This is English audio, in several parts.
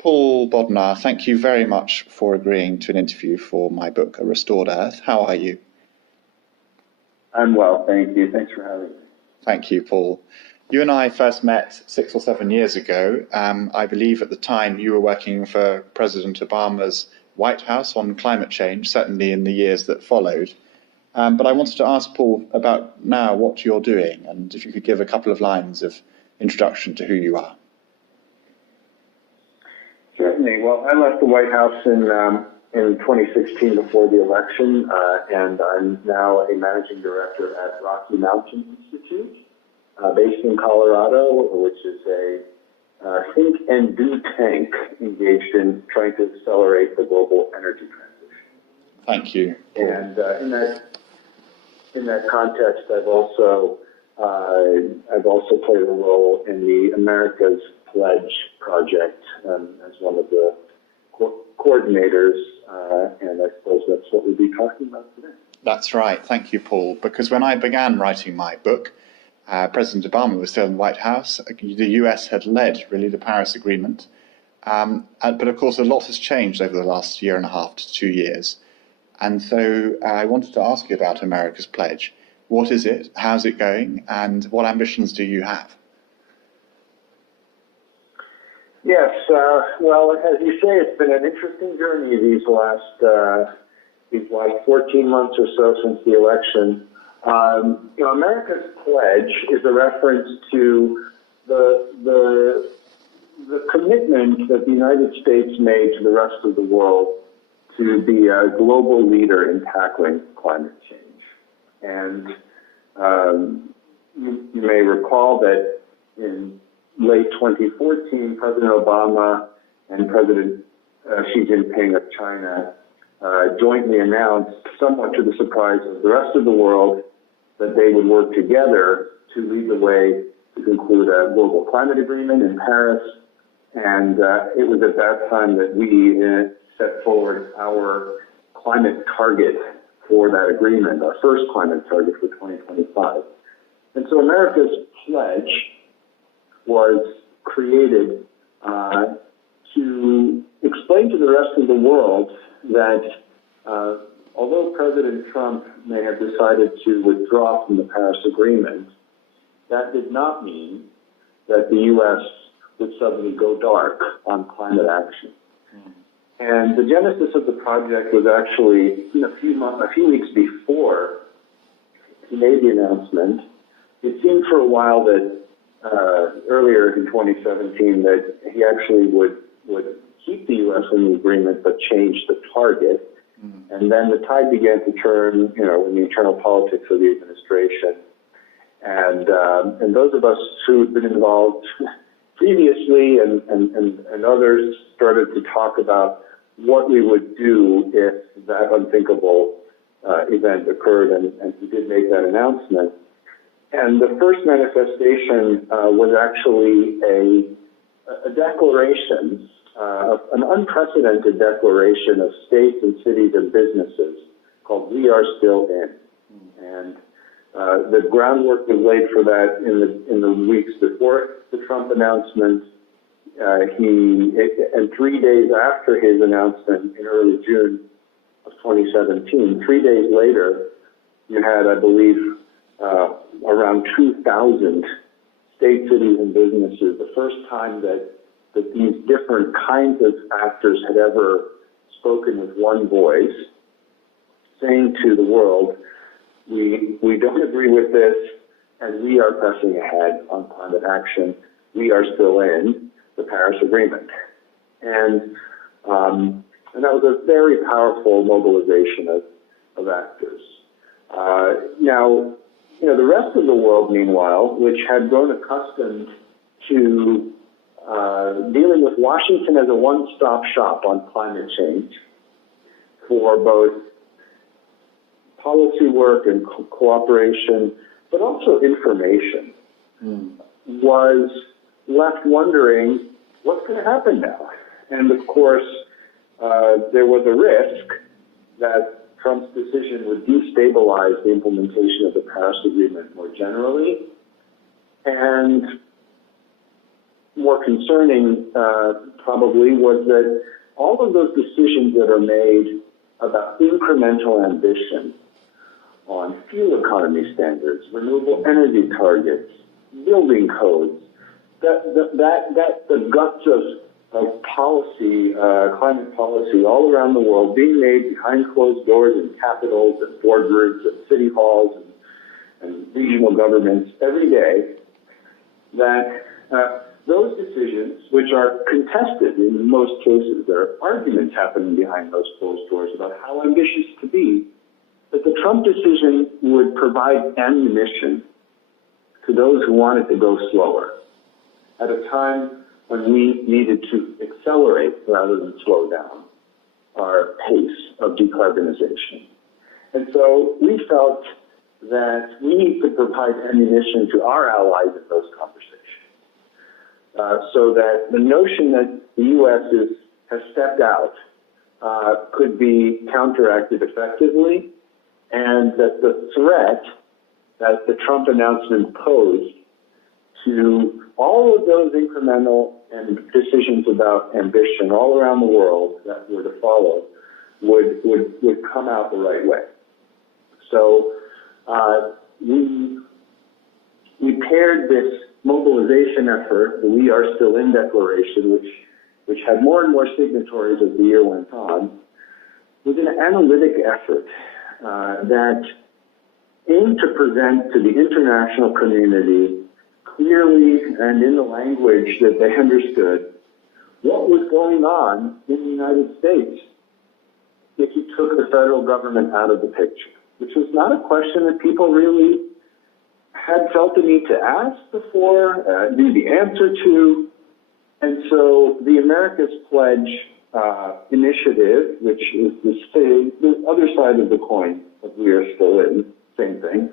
Paul Bodnar, thank you very much for agreeing to an interview for my book, A Restored Earth. How are you? I'm well, thank you. Thanks for having me. Thank you, Paul. You and I first met 6 or 7 years ago. I believe at the time you were working for President Obama's White House on climate change, certainly in the years that followed. But I wanted to ask Paul about now what you're doing, and if you could give a couple of lines of introduction to who you are. Certainly. Well, I left the White House in 2016 before the election, and I'm now a managing director at Rocky Mountain Institute, based in Colorado, which is a think and do tank engaged in trying to accelerate the global energy transition. Thank you. And in that context, I've also played a role in the America's Pledge project as one of the coordinators, and I suppose that's what we'll be talking about today. That's right. Thank you, Paul. Because when I began writing my book, President Obama was still in the White House. The US had led, really, the Paris Agreement. But of course, a lot has changed over the last year and a half to 2 years. And so I wanted to ask you about America's Pledge. What is it? How's it going? And what ambitions do you have? Yes, well, as you say, it's been an interesting journey these last 14 months or so since the election. America's Pledge is a reference to the commitment that the United States made to the rest of the world to be a global leader in tackling climate change. And you may recall that in late 2014, President Obama and President Xi Jinping of China jointly announced, somewhat to the surprise of the rest of the world, that they would work together to lead the way to conclude a global climate agreement in Paris. And it was at that time that we set forward our climate target for that agreement, our first climate target for 2025. And so America's Pledge was created to explain to the rest of the world that although President Trump may have decided to withdraw from the Paris Agreement, that did not mean that the U.S. would suddenly go dark on climate action. And the genesis of the project was actually a few weeks before he made the announcement. It seemed for a while that earlier in 2017 that he actually would keep the U.S. in the agreement but change the target. And then the tide began to turn, in the internal politics of the administration. And those of us who had been involved previously and others started to talk about what we would do if that unthinkable event occurred, and he did make that announcement. And the first manifestation was actually a declaration, an unprecedented declaration of states and cities and businesses called "We Are Still In." And the groundwork was laid for that in the weeks before the Trump announcement. And 3 days after his announcement in early June of 2017, 3 days later, you had, I believe, around 2,000 states, cities, and businesses, the first time that these different kinds of actors had ever spoken with one voice, saying to the world, we don't agree with this, and we are pressing ahead on climate action. We are still in the Paris Agreement. And that was a very powerful mobilization of actors. Now, the rest of the world, meanwhile, which had grown accustomed to dealing with Washington as a one-stop shop on climate change for both policy work and cooperation, but also information, was left wondering what's going to happen now. And of course, there was a risk that Trump's decision would destabilize the implementation of the Paris Agreement more generally. And more concerning probably was that all of those decisions that are made about incremental ambition on fuel economy standards, renewable energy targets, building codes, the guts of policy, climate policy all around the world being made behind closed doors in capitals and boardrooms and city halls and regional governments every day, that those decisions, which are contested in most cases, there are arguments happening behind those closed doors about how ambitious to be, that the Trump decision would provide ammunition to those who wanted to go slower at a time when we needed to accelerate rather than slow down our pace of decarbonization. And so we felt that we need to provide ammunition to our allies in those conversations, so that the notion that the U.S. has stepped out could be counteracted effectively, and that the threat that the Trump announcement posed to all of those incremental and decisions about ambition all around the world that were to follow would come out the right way. So we paired this mobilization effort, the We Are Still In declaration, which had more and more signatories as the year went on, with an analytic effort that aimed to present to the international community clearly and in the language that they understood what was going on in the United States if you took the federal government out of the picture, which was not a question that people really had felt the need to ask before, knew the answer to. And so the America's Pledge initiative, which is the other side of the coin of We Are Still In, same thing,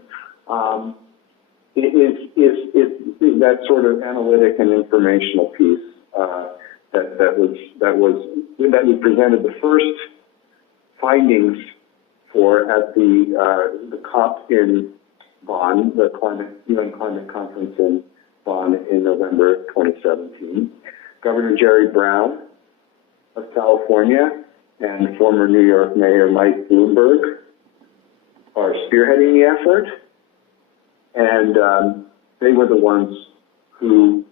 is that sort of analytic and informational piece that we presented the first findings for at the COP in Bonn, the UN Climate Conference in Bonn in November 2017. Governor Jerry Brown of California and former New York Mayor Mike Bloomberg are spearheading the effort, and they were the ones who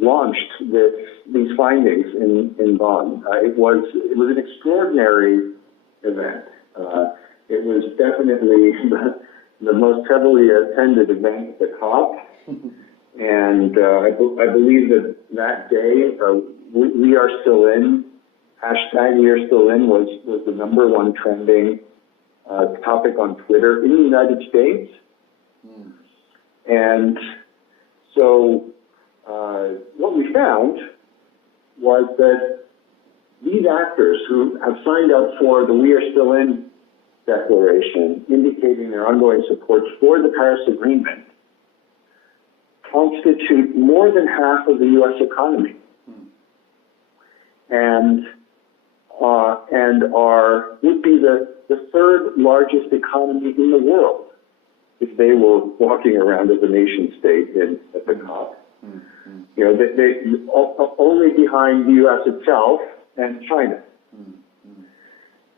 launched these findings in Bonn. It was an extraordinary event. It was definitely the most heavily attended event at the COP, and I believe that day, We Are Still In, hashtag We Are Still In was the #1 trending topic on Twitter in the United States. And so what we found was that these actors who have signed up for the We Are Still In declaration, indicating their ongoing support for the Paris Agreement, constitute more than half of the U.S. economy, and would be the third largest economy in the world if they were walking around as a nation state at the COP. You know, they only behind the U.S. itself and China.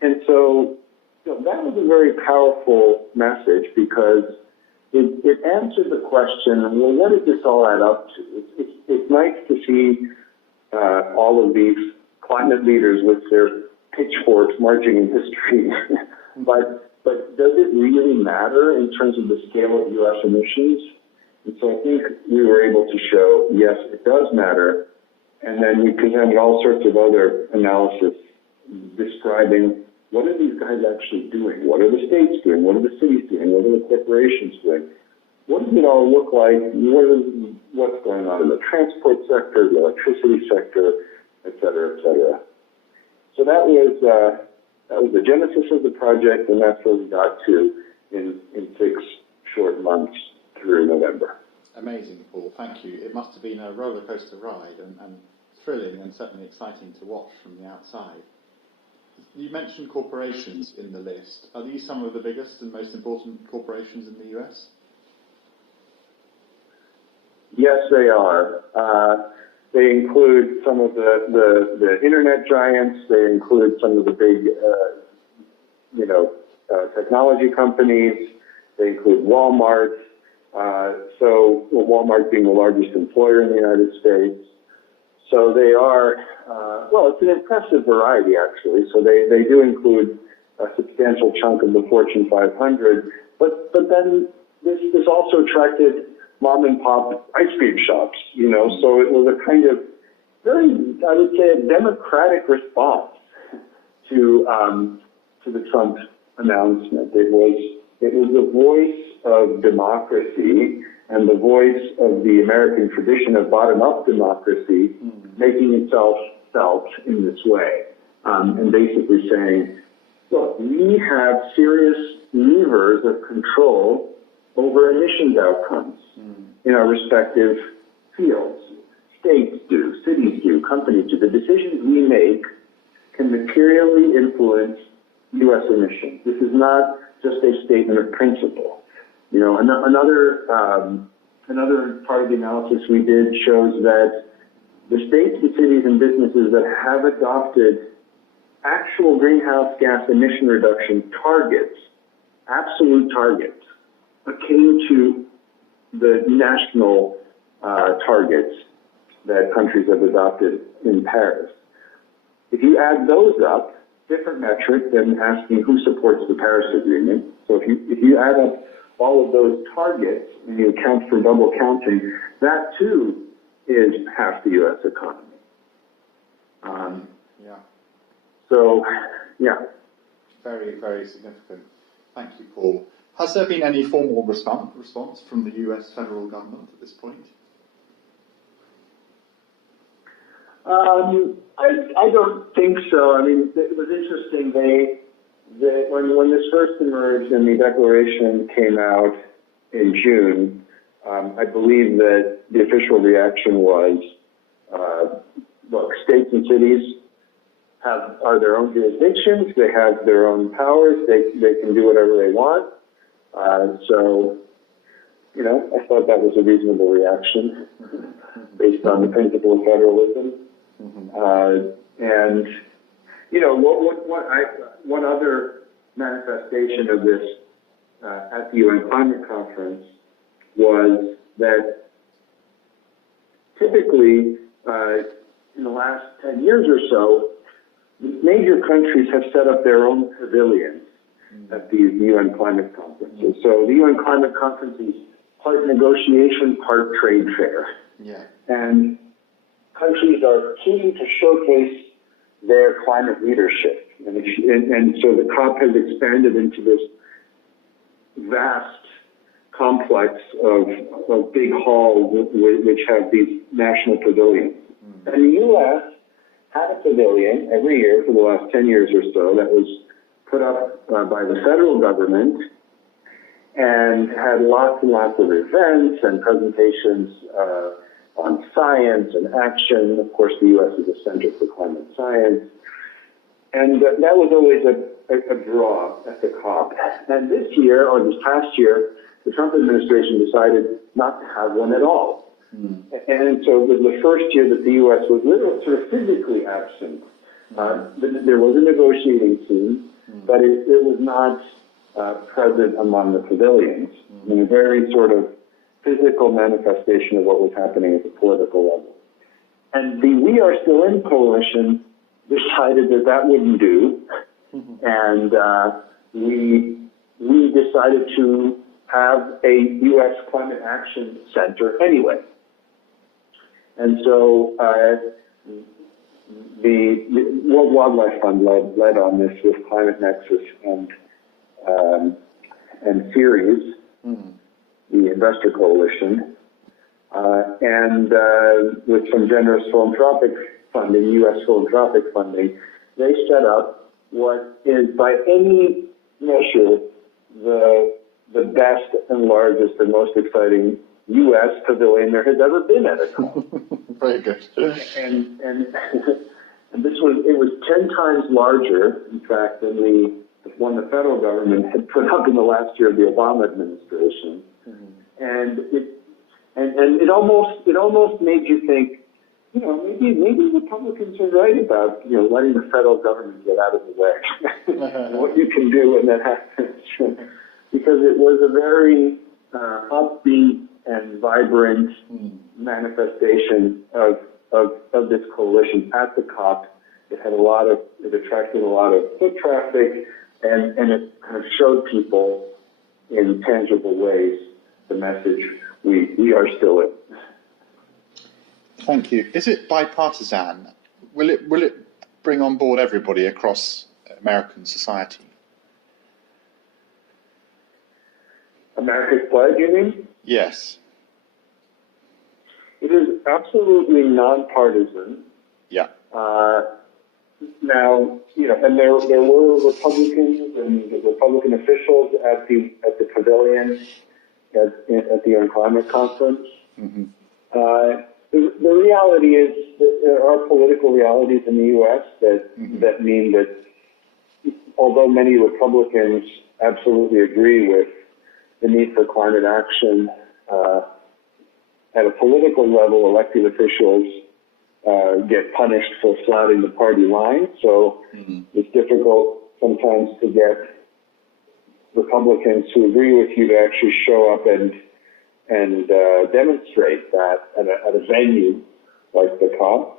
And so that was a very powerful message, because it answered the question, well, what does this all add up to? It's nice to see all of these climate leaders with their pitchforks marching in the street, but does it really matter in terms of the scale of U.S. emissions? And so I think we were able to show, yes, it does matter. And then we presented all sorts of other analysis describing what are these guys actually doing? What are the states doing? What are the cities doing? What are the corporations doing? What does it all look like? What's going on in the transport sector, the electricity sector, et cetera, et cetera. So that was the genesis of the project, and that's where we got to in 6 short months through November. Amazing, Paul. Thank you. It must have been a roller coaster ride and thrilling and certainly exciting to watch from the outside. You mentioned corporations in the list. Are these some of the biggest and most important corporations in the US? Yes, they are. They include some of the internet giants. They include some of the big, technology companies. They include Walmart. Walmart being the largest employer in the United States. So they are, it's an impressive variety, actually. So they do include a substantial chunk of the Fortune 500. But then this also attracted mom and pop ice cream shops, so it was a kind of very, I would say, a democratic response to the Trump announcement. It was the voice of democracy and the voice of the American tradition of bottom-up democracy making itself felt in this way, and basically saying, look, we have serious levers of control over emissions outcomes in our respective fields. States do, cities do, companies do. The decisions we make can materially influence U.S. emissions. This is not just a statement of principle. Another part of the analysis we did shows that the states and cities and businesses that have adopted actual greenhouse gas emission reduction targets, absolute targets, akin to the national targets that countries have adopted in Paris. If you add those up, different metric than asking who supports the Paris Agreement. So if you add up all of those targets and you account for double counting, that too is half the U.S. economy. Very, very significant. Thank you, Paul. Has there been any formal response from the US federal government at this point? I don't think so. I mean, it was interesting. When this first emerged and the declaration came out in June, I believe that the official reaction was, look, states and cities are their own jurisdictions. They have their own powers. They can do whatever they want. I thought that was a reasonable reaction based on the principle of federalism. One other manifestation of this at the UN Climate Conference was that typically in the last 10 years or so, major countries have set up their own pavilions at these UN climate conferences. So the UN climate conference is part negotiation, part trade fair. Yeah. And countries are keen to showcase their climate leadership. And so the COP has expanded into this vast complex of big halls which have these national pavilions. And the U.S. had a pavilion every year for the last 10 years or so that was put up by the federal government and had lots and lots of events and presentations on science and action. Of course, the U.S. is a center for climate science. And that was always a draw at the COP. And this year, or this past year, the Trump administration decided not to have one at all. And so it was the first year that the U.S. was literally sort of physically absent. There was a negotiating team, but it was not present among the pavilions in a very sort of physical manifestation of what was happening at the political level. And the We Are Still In coalition decided that wouldn't do, and we decided to have a U.S. Climate Action Center anyway. And so the World Wildlife Fund led on this with Climate Nexus and Ceres, the investor coalition, and with some generous philanthropic funding, U.S. philanthropic funding, they set up what is by any measure the best and largest and most exciting U.S. pavilion there has ever been at a COP. Very good. And it was 10 times larger, in fact, than the one the federal government had put up in the last year of the Obama administration. And it almost made you think, maybe Republicans are right about, letting the federal government get out of the way. And what you can do when that happens. Because it was a very upbeat and vibrant manifestation of this coalition at the COP. It attracted a lot of foot traffic, and it kind of showed people in tangible ways the message, we are still it. Thank you. Is it bipartisan? Will it bring on board everybody across American society? America's Pledge, you mean? Yes. It is absolutely nonpartisan. Yeah. Now, and there were Republicans and Republican officials at the pavilion at the UN Climate Conference. Mm-hmm. The reality is that there are political realities in the U.S. that mean that although many Republicans absolutely agree with the need for climate action, at a political level, elected officials get punished for flouting the party line. So it's difficult sometimes to get Republicans who agree with you to actually show up and demonstrate that at a venue like the COP.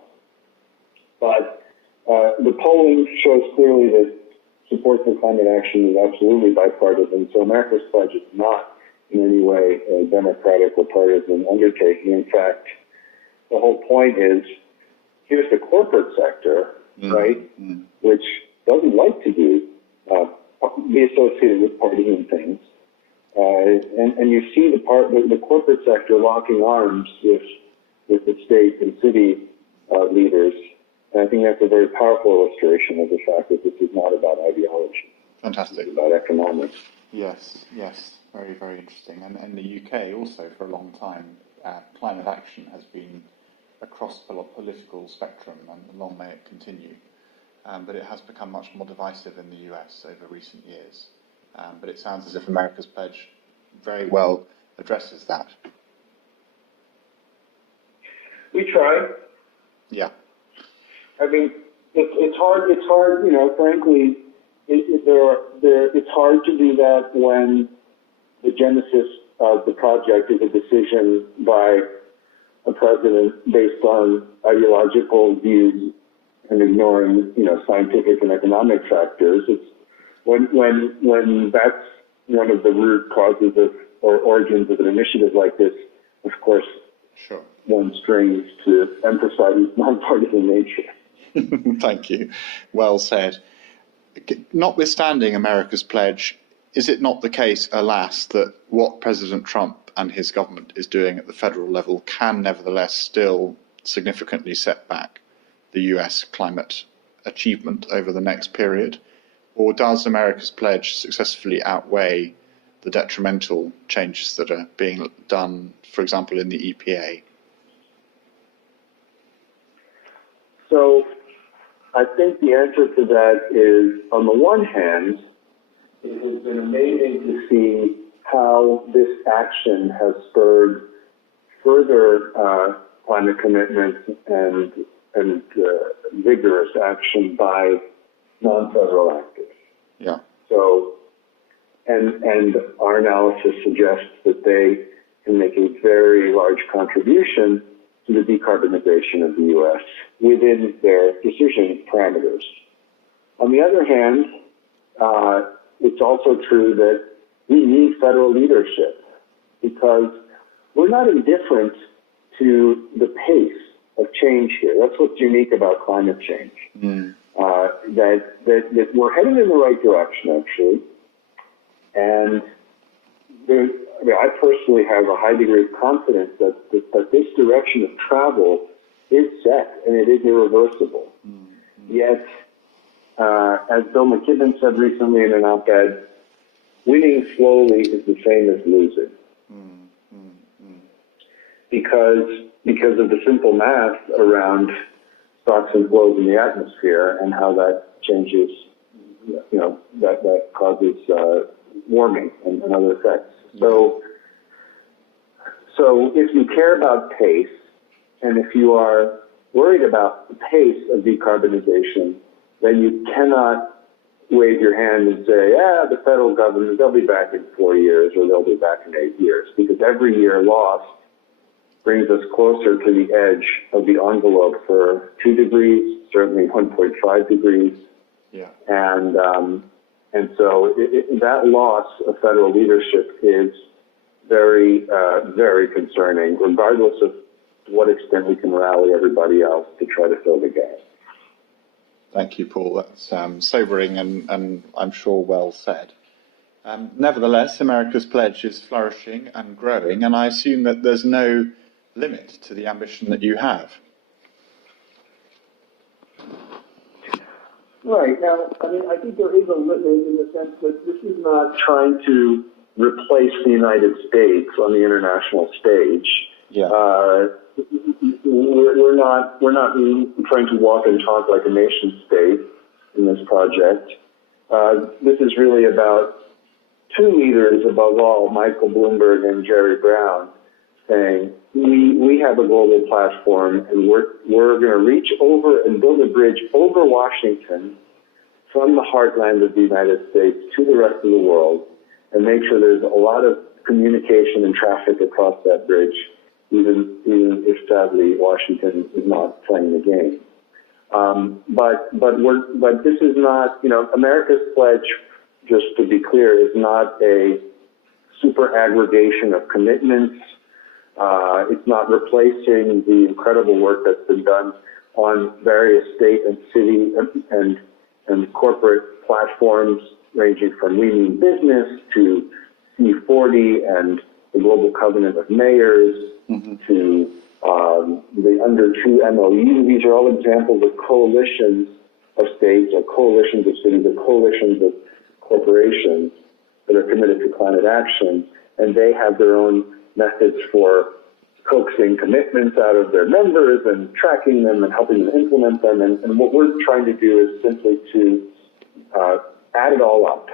But the polling shows clearly that support for climate action is absolutely bipartisan. So America's Pledge is not in any way a democratic or partisan undertaking. In fact, the whole point is, here's the corporate sector, right, which doesn't like to be associated with partisan things. And you see the corporate sector locking arms with the state and city leaders. And I think that's a very powerful illustration of the fact that this is not about ideology. Fantastic. It's about economics. Yes. Very, very interesting. And in the UK also, for a long time, climate action has been across the political spectrum, and long may it continue. But it has become much more divisive in the US over recent years. But it sounds as if America's Pledge very well addresses that. We try. Yeah. I mean, it's hard. Frankly, it's hard to do that when the genesis of the project is a decision by a president based on ideological views and ignoring, scientific and economic factors. It's when that's one of the root causes or origins of an initiative like this. Of course, sure, one strains to emphasize its nonpartisan nature. Thank you. Well said. Notwithstanding America's Pledge, is it not the case, alas, that what President Trump and his government is doing at the federal level can nevertheless still significantly set back the US climate achievement over the next period? Or does America's Pledge successfully outweigh the detrimental changes that are being done, for example, in the EPA? So I think the answer to that is, on the one hand, it has been amazing to see how this action has spurred further climate commitments and vigorous action by non-federal actors. Yeah. So, and our analysis suggests that they can make a very large contribution to the decarbonization of the U.S. within their decision parameters. On the other hand, it's also true that we need federal leadership because we're not indifferent to the pace of change here. That's what's unique about climate change. That we're heading in the right direction, actually. And I personally have a high degree of confidence that this direction of travel is set and it is irreversible. Yet, as Bill McKibben said recently in an op-ed, winning slowly is the same as losing. Because of the simple math around stocks and flows in the atmosphere and how that changes, that causes warming and other effects. So if you care about pace, and if you are worried about the pace of decarbonization, then you cannot wave your hand and say, the federal government, they'll be back in 4 years or they'll be back in 8 years, because every year lost brings us closer to the edge of the envelope for 2 degrees, certainly 1.5 degrees. Yeah. And so that loss of federal leadership is very, very concerning, regardless of to what extent we can rally everybody else to try to fill the gap. Thank you, Paul. That's sobering and I'm sure well said. Nevertheless, America's pledge is flourishing and growing, and I assume that there's no limit to the ambition that you have. Right. Now, I think there is a limit in the sense that this is not trying to replace the United States on the international stage. Yeah. We're not trying to walk and talk like a nation state in this project. This is really about 2 leaders above all, Michael Bloomberg and Jerry Brown, saying we have a global platform and we're going to reach over and build a bridge over Washington from the heartland of the United States to the rest of the world and make sure there's a lot of communication and traffic across that bridge, even if sadly Washington is not playing the game. But this is not, America's pledge, just to be clear, is not a super aggregation of commitments. It's not replacing the incredible work that's been done on various state and city and corporate platforms, ranging from We Mean Business to C40 and the Global Covenant of Mayors, to the Under 2 MOU. These are all examples of coalitions of states or coalitions of cities or coalitions of corporations that are committed to climate action, and they have their own methods for coaxing commitments out of their members and tracking them and helping them implement them. And what we're trying to do is simply to add it all up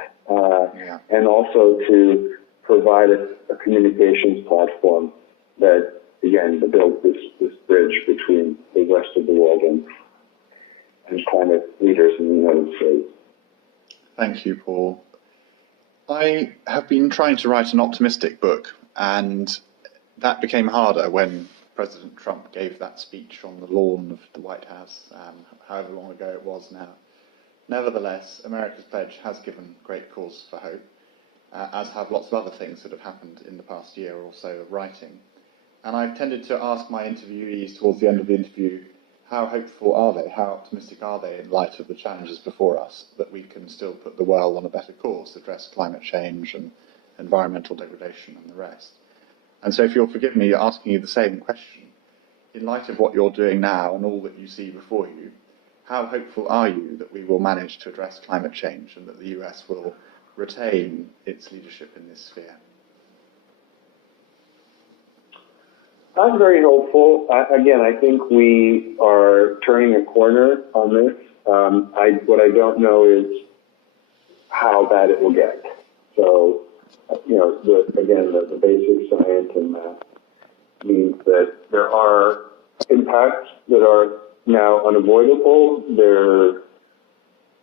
and also to provide a communications platform that, again, to build this bridge between the rest of the world and climate leaders in the United States. Thank you, Paul. I have been trying to write an optimistic book, and that became harder when President Trump gave that speech on the lawn of the White House, however long ago it was now. Nevertheless, America's pledge has given great cause for hope, as have lots of other things that have happened in the past year or so of writing. And I've tended to ask my interviewees towards the end of the interview, how hopeful are they, how optimistic are they in light of the challenges before us, that we can still put the world on a better course, address climate change and environmental degradation and the rest. And so if you'll forgive me asking you the same question, in light of what you're doing now and all that you see before you, how hopeful are you that we will manage to address climate change and that the US will retain its leadership in this sphere? I'm very hopeful. Again, I think we are turning a corner on this. What I don't know is how bad it will get. So, the basic science and math means that there are impacts that are now unavoidable. The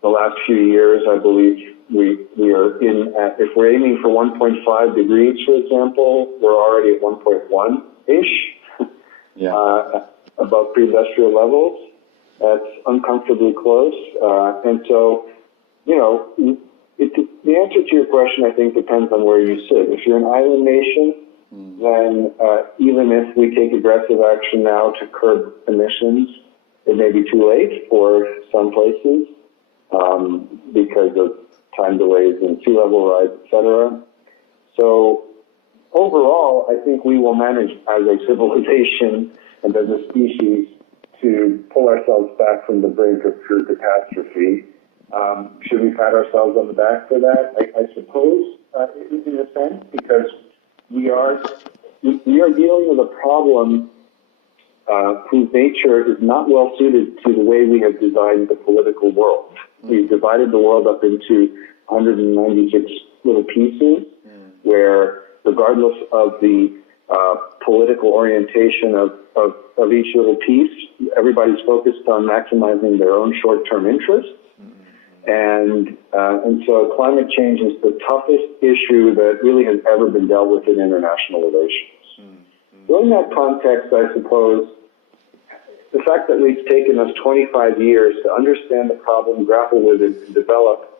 last few years, I believe, we are if we're aiming for 1.5 degrees, for example, we're already at 1.1-ish, above pre-industrial levels. That's uncomfortably close. And so, the answer to your question, I think, depends on where you sit. If you're an island nation, then even if we take aggressive action now to curb emissions, it may be too late for some places because of time delays in sea level rise, et cetera. So overall, I think we will manage as a civilization and as a species to pull ourselves back from the brink of true catastrophe. Should we pat ourselves on the back for that? I suppose, in a sense, because we are dealing with a problem whose nature is not well suited to the way we have designed the political world. We've divided the world up into 196 little pieces, where regardless of the political orientation of each little piece. Everybody's focused on maximizing their own short-term interests. And so climate change is the toughest issue that really has ever been dealt with in international relations. So in that context, I suppose, the fact that it's taken us 25 years to understand the problem, grapple with it, and develop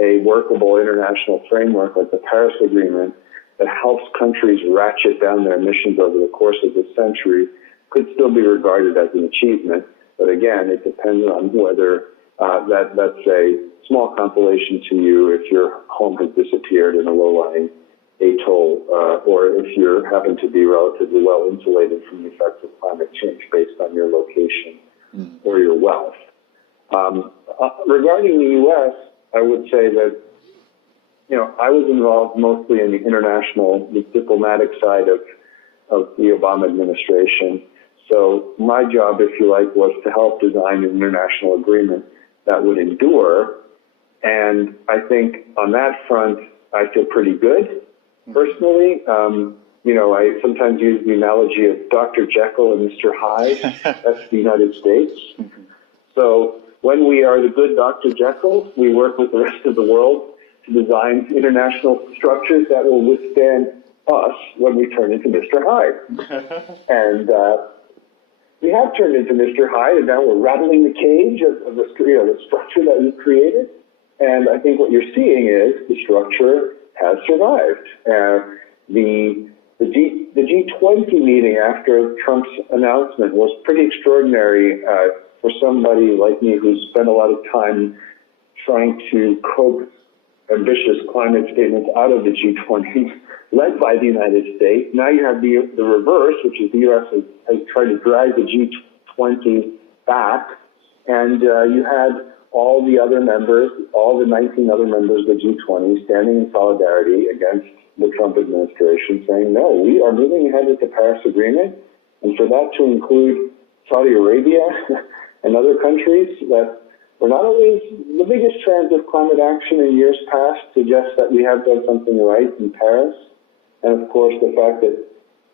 a workable international framework like the Paris Agreement that helps countries ratchet down their emissions over the course of this century could still be regarded as an achievement. But again, it depends on whether that's a small consolation to you if your home has disappeared in a low-lying atoll, or if you happen to be relatively well insulated from the effects of climate change based on your location or your wealth. Regarding the U.S., I would say that, I was involved mostly in the international, the diplomatic side of the Obama administration. So my job, if you like, was to help design an international agreement that would endure. And I think on that front, I feel pretty good. Personally, I sometimes use the analogy of Dr. Jekyll and Mr. Hyde. That's the United States. So when we are the good Dr. Jekyll, we work with the rest of the world to design international structures that will withstand us when we turn into Mr. Hyde. And we have turned into Mr. Hyde, and now we're rattling the cage of the structure that we've created. And I think what you're seeing is the structure has survived. The G20 meeting after Trump's announcement was pretty extraordinary for somebody like me who's spent a lot of time trying to coax ambitious climate statements out of the G20, led by the United States. Now you have the reverse, which is the U.S. has tried to drag the G20 back, and you had all the other members, all the 19 other members of the G20 standing in solidarity against the Trump administration, saying, no, we are moving ahead with the Paris Agreement, and for that to include Saudi Arabia and other countries that were not always the biggest fans of climate action in years past, suggests that we have done something right in Paris. And of course, the fact that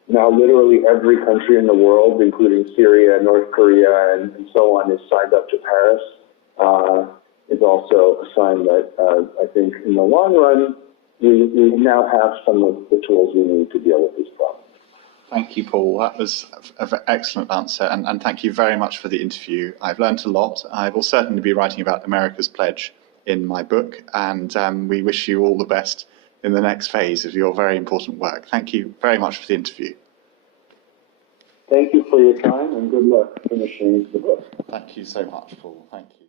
now literally every country in the world, including Syria, North Korea, and so on, is signed up to Paris, is also a sign that I think in the long run, we now have some of the tools we need to deal with this problem. Thank you, Paul. That was an excellent answer, and thank you very much for the interview. I've learned a lot. I will certainly be writing about America's pledge in my book, and we wish you all the best in the next phase of your very important work. Thank you very much for the interview. Thank you for your time, and good luck finishing the book. Thank you so much, Paul. Thank you.